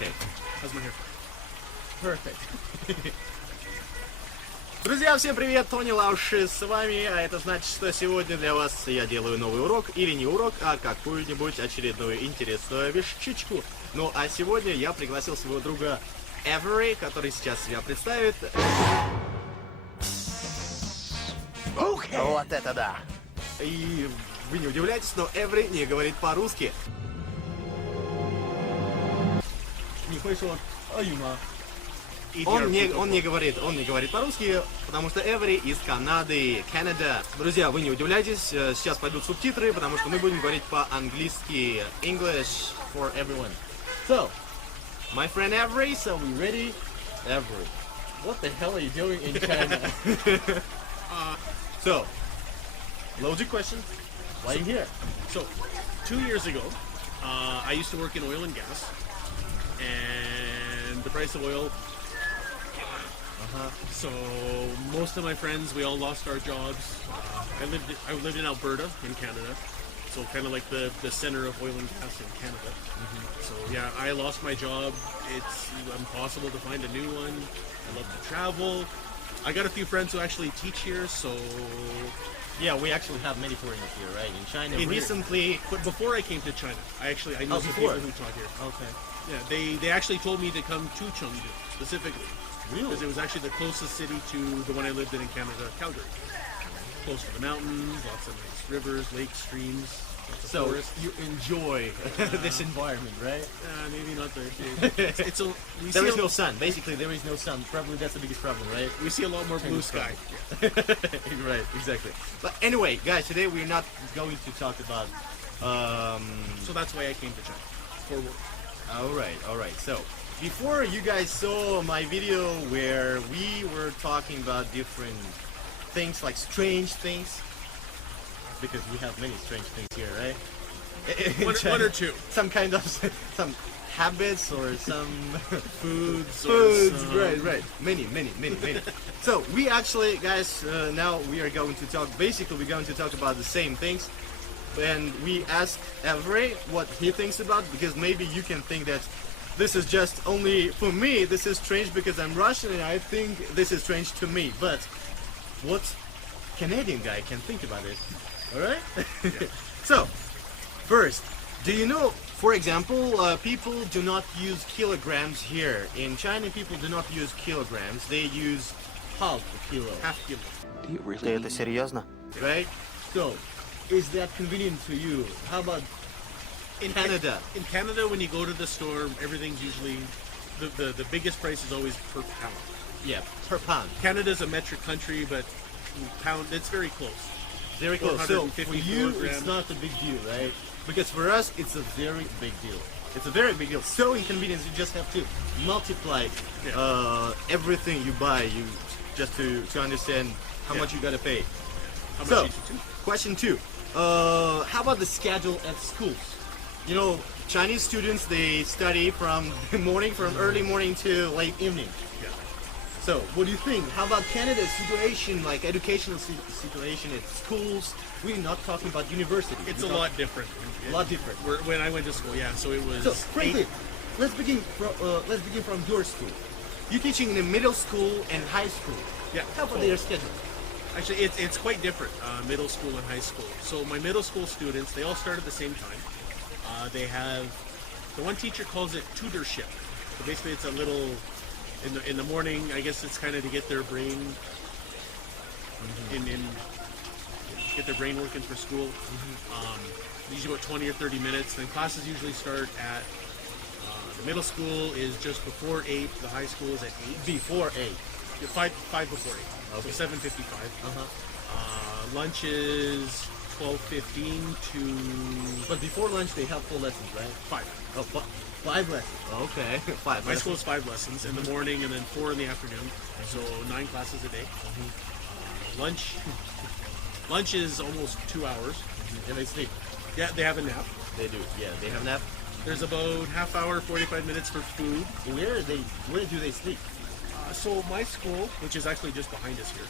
Okay. How's my hair? Perfect. Друзья, всем привет, Тони Laoshi с вами, а это значит, что сегодня для вас я делаю новый урок, или не урок, а какую-нибудь очередную интересную вещичку. Ну, а сегодня я пригласил своего друга Эвери, который сейчас себя представит. Okay. Вот это да! И вы не удивляйтесь, но Эвери не говорит по-русски. Он не говорит по-русски, потому что Эвери из Канады, Canada. Друзья, вы не удивляйтесь, сейчас пойдут субтитры, потому что мы будем говорить по-английски. English for everyone. So, my friend Every, so we ready? Every, what the hell are you doing in China? So, logic question. Why are you here? So, 2 years ago, I used to work in oil and gas, and the price of oil. So most of my friends, we all lost our jobs. I lived in Alberta, in Canada, so kind of like the center of oil and gas in Canada. So yeah, I lost my job. It's impossible to find a new one. I love to travel. I got a few friends who actually teach here, so Yeah, we actually have many foreigners here, right? In China, In here. recently. But before I came to China, I knew some before. people who taught here. Okay. Yeah, they actually told me to come to Chengdu specifically. Really? Because it was actually the closest city to the one I lived in Canada, Calgary. Close to the mountains, lots of nice rivers, lakes, streams, lots of So forests. you enjoy this environment, right? Maybe not the. We There see is no sun. Basically, there is no sun. Probably that's the biggest problem, right? we see a lot more blue sky. Right, exactly. But anyway, guys, today we're not going to talk about. So that's why I came to China for work. All right. So before you guys saw my video where we were talking about different things, like strange things, because we have many strange things here, right? One or two. Some kind of some habits or some Foods. right. Many. So we actually, guys, now we are going to talk. Basically, we're going to talk about the same things, and we asked Every what he thinks about, because maybe you can think that this is just only for me. This is strange because I'm Russian, and I think this is strange to me. But what Canadian guy can think about it? All right. So first, do you know? For example, people do not use kilograms here. In China, people do not use kilograms. They use half a kilo. Half kilo. Ты это серьезно? Right? So, is that convenient to you? How about in Canada? In Canada, when you go to the store, everything's usually the biggest price is always per pound. Yeah, per pound. Canada's a metric country, but pound, it's very close. Very close. So, 450 for you, kilograms. it's not a big deal, right? Because for us, it's a very big deal. It's a very big deal. So inconvenient, you just have to multiply everything you buy, just to understand how much you gotta pay. How So, much each? question 2. How about the schedule at schools? You know, Chinese students, they study from early morning to late evening. Yeah. So, what do you think? How about Canada's situation, like educational situation at schools? We're not talking about university. It's We're a lot different. A lot different. When I went to school, yeah. So it was. So, frankly, let's begin from your school. You're teaching in the middle school and high school. Yeah. How about their schedule? Actually, it's quite different. Middle school and high school. So my middle school students, they all start at the same time. They have the one teacher calls it tutorship. So basically, it's a little in the morning. I guess it's kind of to get their brain get their brain working for school. Usually about 20 or 30 minutes. Then classes usually start at the middle school is just before 8. The high school is at 8. Before 8. Five before 8. Okay. So 7:55. Lunch is 12:15 to. But before lunch, they have 4 lessons, right? 5. Oh, 5 lessons. Okay. 5 My lessons. school is 5 lessons in the morning and then 4 in the afternoon. So 9 classes a day. Lunch is almost 2 hours. And they sleep. Yeah, they have a nap. They do. Yeah, they have nap. There's about half hour, 45 minutes for food. Where do they sleep? So my school, which is actually just behind us here,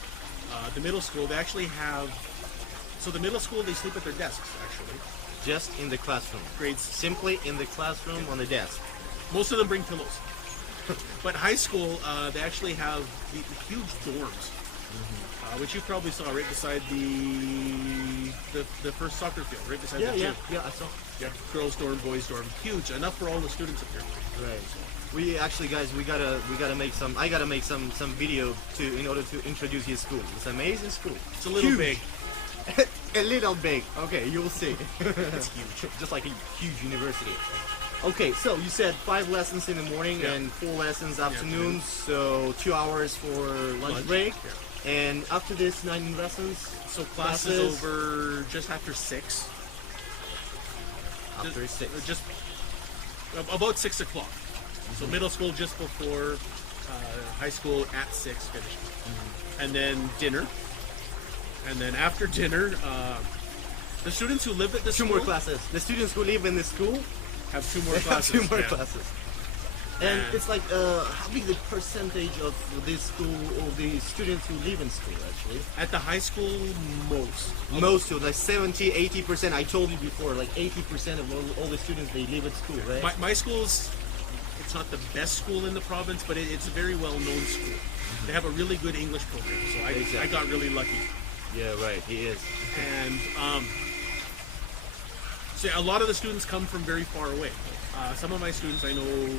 the middle school, they actually have. So the middle school, they sleep at their desks actually. Just in the classroom. Grades. Simply in the classroom on the desk. Most of them bring pillows. But high school, they actually have the huge dorms, which you probably saw right beside the first soccer field, right beside the gym. Yeah, I saw. Yeah, girls' dorm, boys' dorm, huge, enough for all the students up here. Right. We actually, guys, we gotta make some. I gotta make some video in order to introduce his school. It's an amazing school. It's a little big. A little big. Okay, you'll see. It's huge. Just like a huge university. Okay, so you said 5 lessons in the morning and 4 lessons afternoon, so 2 hours for lunch break. Yeah. And after this, 9 lessons. So class is over just after 6. After 6. Just about 6 o'clock. So middle school just before high school at 6 finished. And then dinner. And then after dinner, the students who live at the Two school more classes. The students who live in the school have 2 more classes. 2 more classes. And it's like, how big the percentage of this school, or the students who live in school, actually? At the high school, most. Most of, like 70, 80%. I told you before, like 80% of all the students, they live at school, right? My school's, it's not the best school in the province, but it's a very well-known school. They have a really good English program, so I got really lucky. Yeah, right, he is. And so a lot of the students come from very far away. Some of my students I know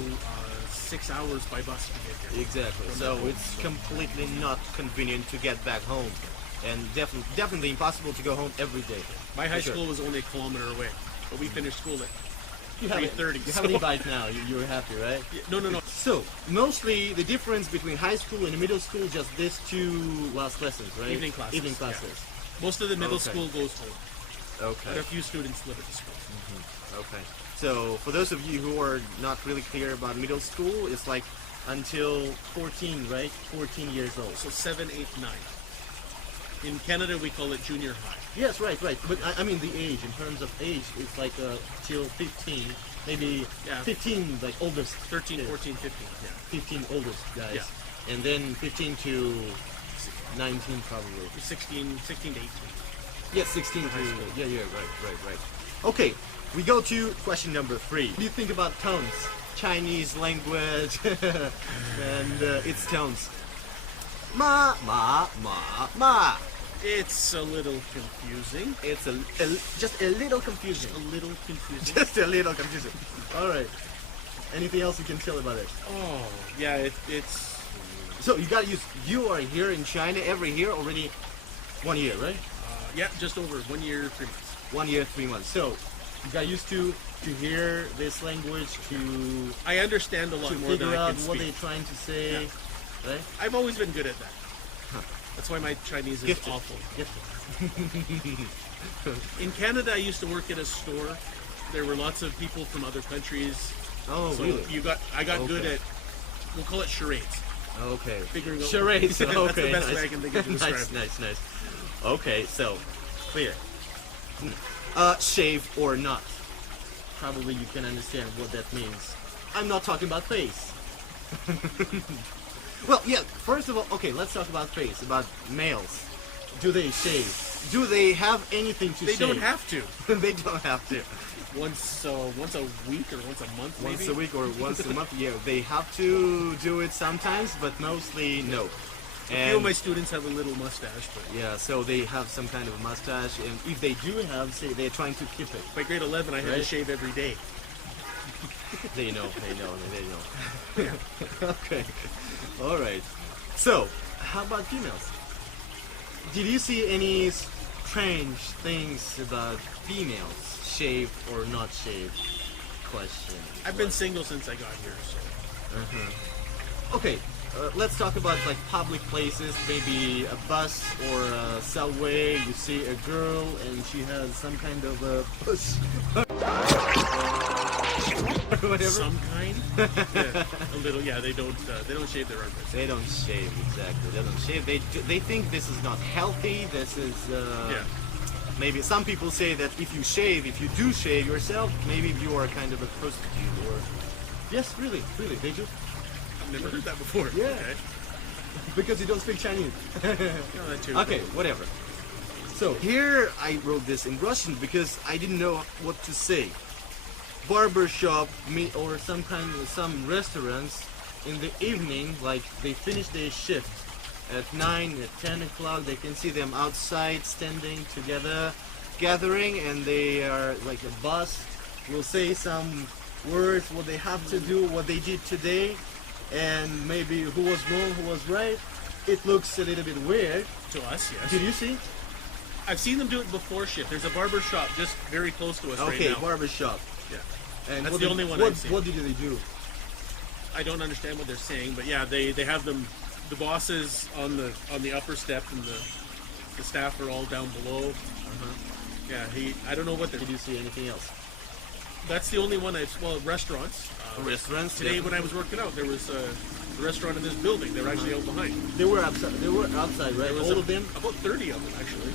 6 hours by bus to get here. Exactly. So it's completely not convenient to get back home, and definitely impossible to go home every day. My high school was only a kilometer away, but we finished school at 3:30. You have an e-bike now. You're happy, right? Yeah, no. So mostly the difference between high school and middle school, just these 2 last lessons, right? Evening classes. Evening classes. Yeah. Most of the middle school goes home. Okay. But a few students live at the school. Okay. So for those of you who are not really clear about middle school, it's like until 14, right? 14 years old. So 7, 8, 9. In Canada, we call it junior high. Yes, right. But I mean the age, in terms of age, it's like till 15, maybe 15, like oldest. 13, kids. 14, 15, yeah. 15 oldest guys. Yeah. And then 15 to 19 probably. 16 to 18. Yeah, 16 to, yeah, right. Okay, we go to question number 3. What do you think about tones? Chinese language and its tones. Ma, ma, ma, ma. It's a little confusing. It's just a little confusing. A little confusing. Just a little confusing. All right. Anything else you can tell about it? Oh, yeah, it's... So you are here in China every year already 1 year, right? Yeah, just over 1 year, 3 months. 1 year, 3 months. So you got used to hear this language, I understand a lot to more than figure I out can what speak. they're trying to say, right? I've always been good at that. That's why my Chinese is Gifted. awful. Gifted. In Canada, I used to work at a store. There were lots of people from other countries. Oh, So really? I got good at, we'll call it charades. Okay. Figuring out Charades. That's Okay. the best nice. way I can think of to describe. Nice. Okay, so clear. Shave or not? Probably you can understand what that means. I'm not talking about face. Well, yeah. First of all, okay, let's talk about face. About males. Do they shave? Do they have anything to They shave? don't have to. They don't have to. Once a week or once a month, maybe. Once a week or once a month, yeah. They have to do it sometimes, but mostly no. A few of my students have a little mustache, but Yeah, so they have some kind of mustache, and if they do have, say, they're trying to keep it. by grade 11, I had to Right. shave every day. They know. Okay. All right. So, how about females? Did you see any strange things about females, shave or not shave? Question. I've been single since I got here, so. Okay, let's talk about like public places, maybe a bus or a subway. You see a girl and she has some kind of a push. Whatever. Some kind? Yeah, a little, yeah, they don't shave their armpits. They don't shave, exactly. They don't shave. They think this is not healthy. This is Yeah. maybe some people say that if you do shave yourself, maybe you are kind of a prostitute or. Yes, really, they do. I've never heard that before. Yeah. Okay. Because you don't speak Chinese. No, that too. Okay, whatever. So here I wrote this in Russian because I didn't know what to say. barber shop or some restaurants in the evening, like they finish their shift at 9, at 10 o'clock, they can see them outside standing together, gathering, and they are like a boss will say some words, what they have to do, what they did today, and maybe who was wrong, who was right. It looks a little bit weird. To us, yes. Did you see? I've seen them do it before shift. There's a barber shop just very close to us right Okay, now. barber shop. Yeah. And That's what the did- only one what, I've seen. What did they do? I don't understand what they're saying, but yeah, they have them. The bosses on the upper step, and the staff are all down below. Yeah, I don't know what they're. Did you see anything else? That's the only one I've. Well, restaurants. Restaurants. Today yeah. when I was working out, there was a restaurant in this building. They were actually out behind. They were outside. They were outside, right? There was All of them. about 30 of them actually,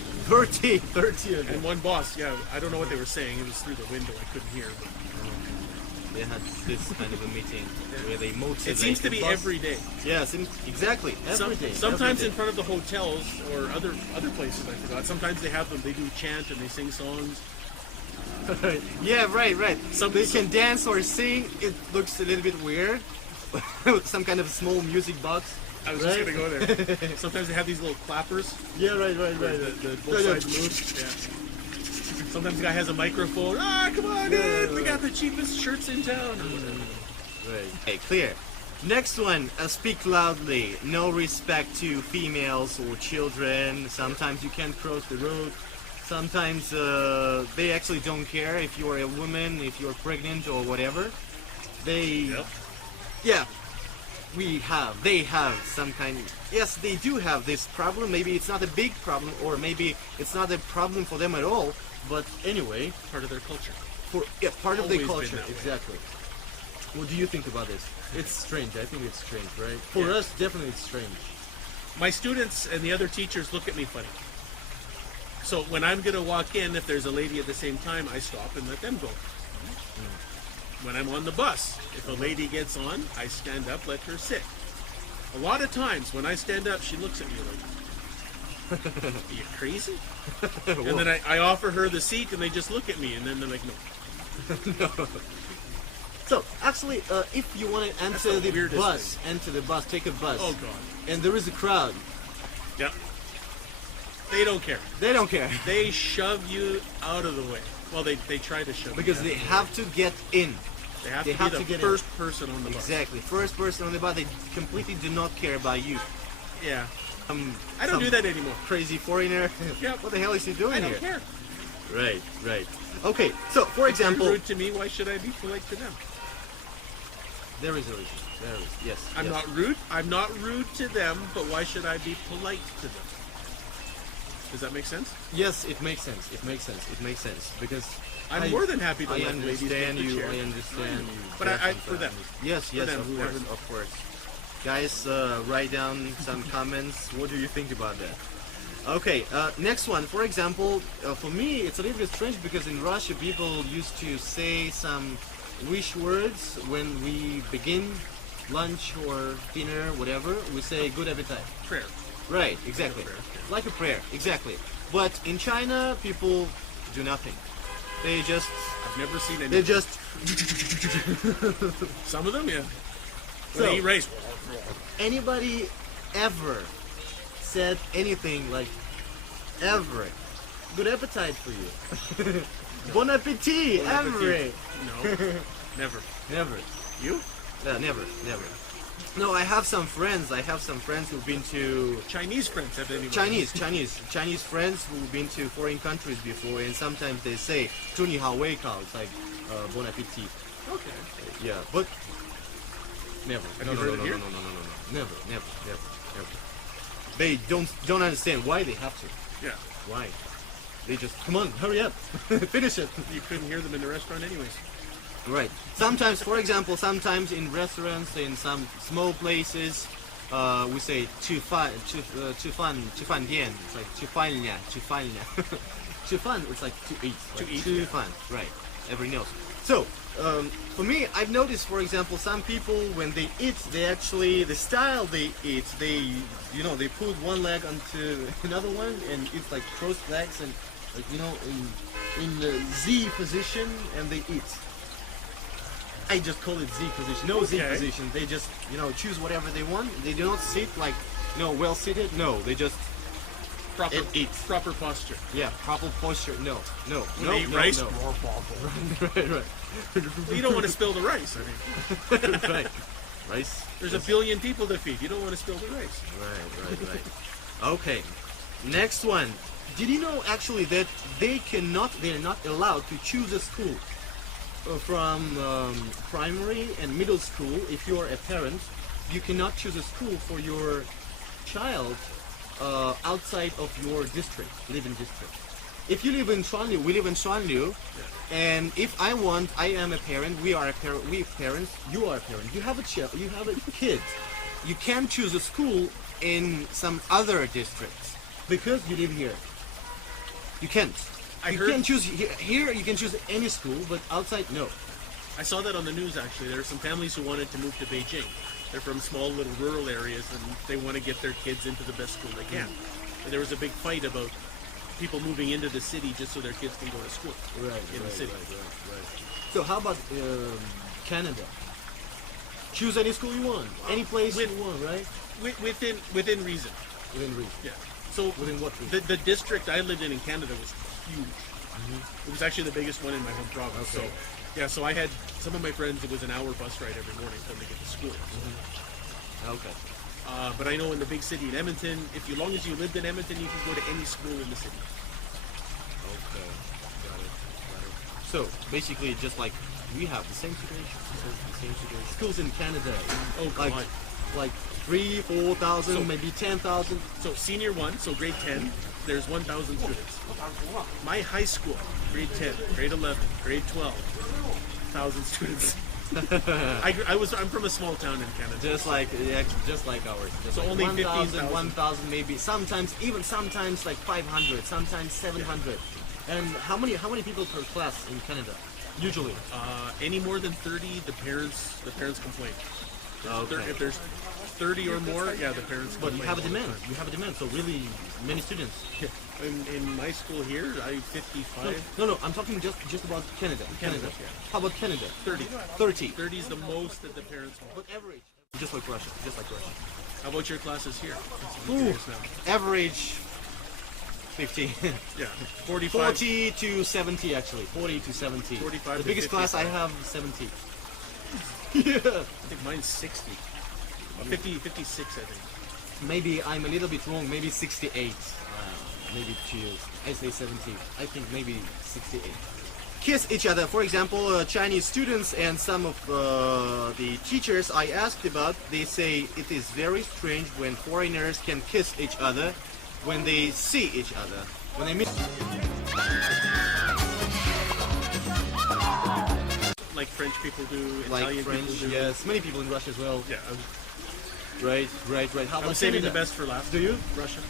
30 of them. and one boss. Yeah, I don't know what they were saying. It was through the window. I couldn't hear. But They had this kind of a meeting where they motivate. it seems to be the boss. every day. Yeah, exactly. Every day. Sometimes every in front of the hotels or other places. I forgot. Sometimes they have them. They do chant and they sing songs. day. Yeah, right. Some- They can dance or sing. It looks a little bit weird. Some kind of small music box. I was Right? just gonna go there. Sometimes they have these little clappers. Yeah, right. Where the both Yeah, sides move. Yeah. Sometimes the guy has a microphone. Come on in. We got the cheapest shirts in town. Or whatever. Right. Okay, clear. Next one, speak loudly. No respect to females or children. Sometimes you can't cross the road. Sometimes they actually don't care if you're a woman, if you're pregnant or whatever. They, Yep. yeah, they have some kind, yes, they do have this problem. Maybe it's not a big problem, or maybe it's not a problem for them at all. But anyway, Part of their culture. part of the Always been culture, that way. exactly. What do you think about this? It's strange. I think it's strange, right? For Yeah. us, definitely it's strange. My students and the other teachers look at me funny. So when I'm gonna walk in, if there's a lady at the same time, I stop and let them go. When I'm on the bus, if a lady gets on, I stand up, let her sit. A lot of times when I stand up, she looks at me like, "Are you crazy?" And then I offer her the seat, and they just look at me, and then they're like, "No." So actually, if you want to enter the the weirdest bus, take a bus, Oh God. and there is a crowd, Yep. They don't care. they don't care They shove you out of the way. Well, they try to shove because you they out of have to get in. the way. They have they to have be to the get first person on the bus. Exactly, first person on the bus. They completely do not care about you. Yeah. I don't Some do that anymore. Crazy foreigner. Yep. What the hell is he doing I don't here? care. Right. Okay, so for If example, they're rude to me, why should I be polite to them? there is a reason. There is, yes. I'm yes. not rude. I'm not rude to them, but why should I be polite to them? Does that make sense? Yes, it makes sense. It makes sense because I'm more than happy to I let ladies take understand the you. chair. I understand you. But for them. Yes, them, whoever- of course. Guys, write down some comments. What do you think about that? Okay, next one. For example, for me, it's a little bit strange because in Russia, people used to say some wish words when we begin lunch or dinner, whatever. We say "good appetite." Prayer. Right, exactly. prayer, Like a prayer, exactly. But in China, people do nothing. They just, I've never seen any. they just. Some of them, yeah. So- When they eat rice. Anybody ever said anything like, ever, good appetite for you? Bon appetit, Bon ever. appetit. No. Never. Never. You? Never. No, I have some friends who've been to Chinese friends have any? Chinese friends who've been to foreign countries before, and sometimes they say 祝你好胃口, it's like bon appetit. Okay. Yeah, but never. Have you heard it here? No. Never. They don't understand why they have to. Yeah. Why? They just come on, hurry up, finish it. You couldn't hear them in the restaurant anyways. Right. Sometimes, for example, in restaurants, in some small places, we say 吃饭, It's like 吃饭了. 吃饭, it's like to eat. To Like, eat, 吃 yeah.饭, right. Everybody knows. So, for me, I've noticed, for example, some people, when they eat, the style they eat, they put one leg onto another one, and it's like crossed legs, and like, in the Z position, and they eat. I just call it Z position. No Z Okay. position. They just, choose whatever they want. They do not sit like, well seated. No, they just Proper eat. proper posture. Yeah, proper posture. No. When they eat rice, no. right. you don't want to spill the rice. I mean, right. Rice. there's a billion people to feed. You don't want to spill the rice. Right. Okay. Next one. Did you know actually that they're not allowed to choose a school from primary and middle school? If you're a parent, you cannot choose a school for your child outside of your district, living district. If you live in Chengdu, we live in Chengdu, and if I am a parent, we are parents, you are a parent, you have a child, you have a kid, you can choose a school in some other districts because you live here. You can't. You can choose here. You can choose any school, but outside, no. I saw that on the news actually. There are some families who wanted to move to Beijing. They're from small little rural areas and they want to get their kids into the best school they can. And there was a big fight about people moving into the city just so their kids can go to school in the city. Right. So how about Canada? Choose any school you want, any place you want, right? Within reason. Within reason. Yeah. So Within what reason? the district I lived in Canada was huge. It was actually the biggest one in my home province. Okay. So I had some of my friends. It was an hour bus ride every morning for them to get to school. Okay. But I know in the big city in Edmonton, as long as you lived in Edmonton, you could go to any school in the city. Okay. Got it. So basically, just like we have the same situation. Schools in Canada. Oh, like God. like 3,000, 4,000, So- maybe 10,000. So senior 1, so grade 10, there's 1,000 students. My high school, grade 10, grade 11, grade 12, 1,000 students. I'm from a small town in Canada. Just like ours. Just So like only 1,000, 15,000. 1,000 maybe. Sometimes like 500. Sometimes 700. And how many people per class in Canada? Usually. Any more than 30, the parents complain. Okay. If there's 30 or more, the parents But you complain have a all the demand. time. You have a demand. So really many students. In my school here, I 55. No. I'm talking just about Canada. Canada, yeah. How about Canada? 30. 30. 30 is the most that the parents want. But average. Just like Russia. How about your classes here? Ooh. Now. Average 50. Yeah, 45. 40 to 70 actually. 40 to 70. 45 The to biggest class I 55. have 70. I think mine's 60. 56, I think. Maybe I'm a little bit wrong. Maybe 68. Maybe cheers. I say 70. I think maybe 68. Kiss each other. For example, Chinese students and some of the teachers I asked about, they say it is very strange when foreigners can kiss each other when they see each other. When they meet. Like French people do, Like Italian French, people do. yes. Many people in Russia as well. Yeah, Right. How I'm about saving Canada? the best for last. Do you? Russia?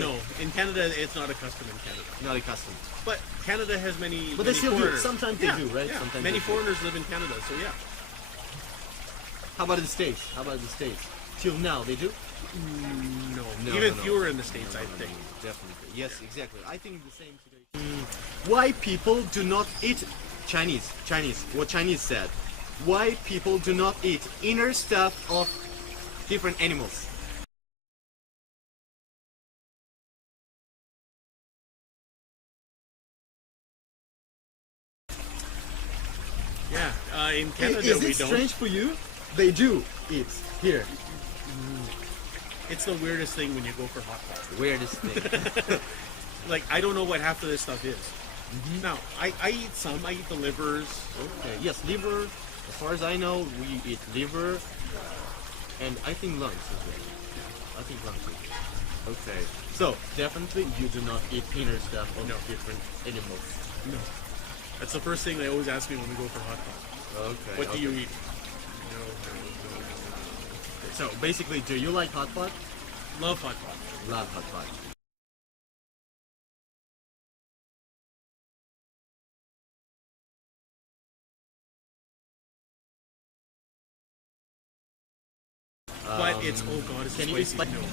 No. In Canada, it's not a custom in Canada. Not a custom. But Canada has many. But they many still do. foreigners. Sometimes they do, right? Yeah. Sometimes Many they do. foreigners live in Canada, so yeah. How about the States? Till now, they do? No. No, Even no. fewer in the States, I think. Definitely. Yes, exactly. I think the same today. Why people do not eat Chinese? What Chinese said. Why people do not eat inner stuff of different animals? Yeah. In Canada, Is we it don't. strange for you? They do eat here. It's the weirdest thing when you go for hot pot. Weirdest thing. Like, I don't know what half of this stuff is. Now, I eat some. I eat the livers. Okay. Yes, liver. As far as I know, we eat liver, and I think lungs as well. I think lungs. As well. Okay. So definitely, you do not eat inner stuff of No. different animals. No. That's the first thing they always ask me when we go for hot pot. Okay. What do you eat? So basically, do you like hot pot? Love hot pot. Love hot pot. But it's, oh god, it's Can you eat spicy. spicy?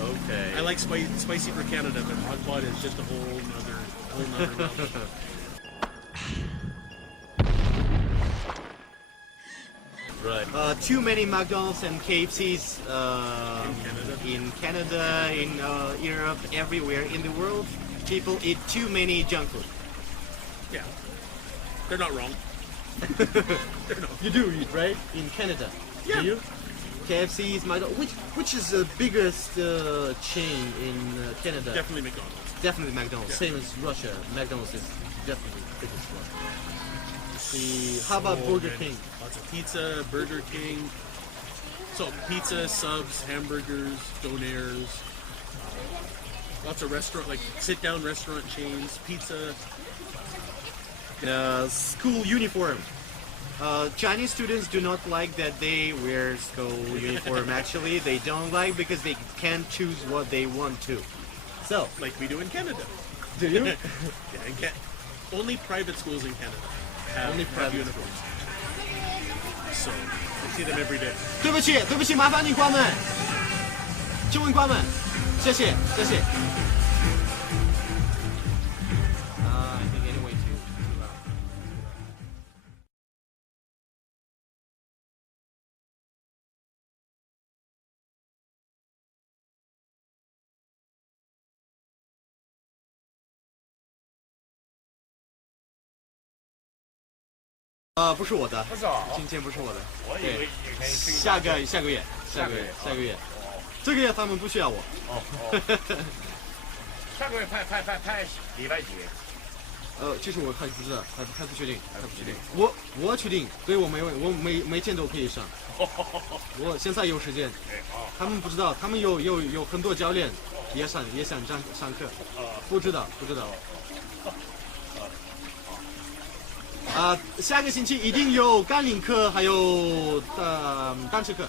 No. Okay. I like spicy for Canada, but hot pot is just a whole nother level. Right. Too many McDonald's and KFCs in Canada, in Europe, everywhere in the world. People eat too many junk food. Yeah. They're not wrong. They're not. You do eat, right? In Canada. Yeah. Do you? KFC's, McDonald's. Which is the biggest chain in Canada? Definitely McDonald's. Definitely McDonald's. Yeah. Same as Russia. McDonald's is definitely the biggest one. How about Burger King? Lots of pizza, Burger King. So pizza, subs, hamburgers, donairs. Lots of restaurant, like sit-down restaurant chains, pizza. School uniform. Chinese students do not like that they wear school uniform. Actually, they don't like because they can't choose what they want to. So, Like we do in Canada. do you? Yeah, in only private schools in Canada have, Only have private uniforms. So I see them every day. 对不起，对不起，麻烦你关门，请问关门，谢谢，谢谢。I think anyway too loud. 不是我的，不是啊，今天不是我的，我以为也可以听下个月，下个月，这个月他们不需要我。下个月派礼拜几？其实我还不知道，还不确定，我确定，对我每天都可以上，我现在有时间，他们不知道，他们有很多教练也想上课，不知道。下个星期一定有纲领课，还有单词课。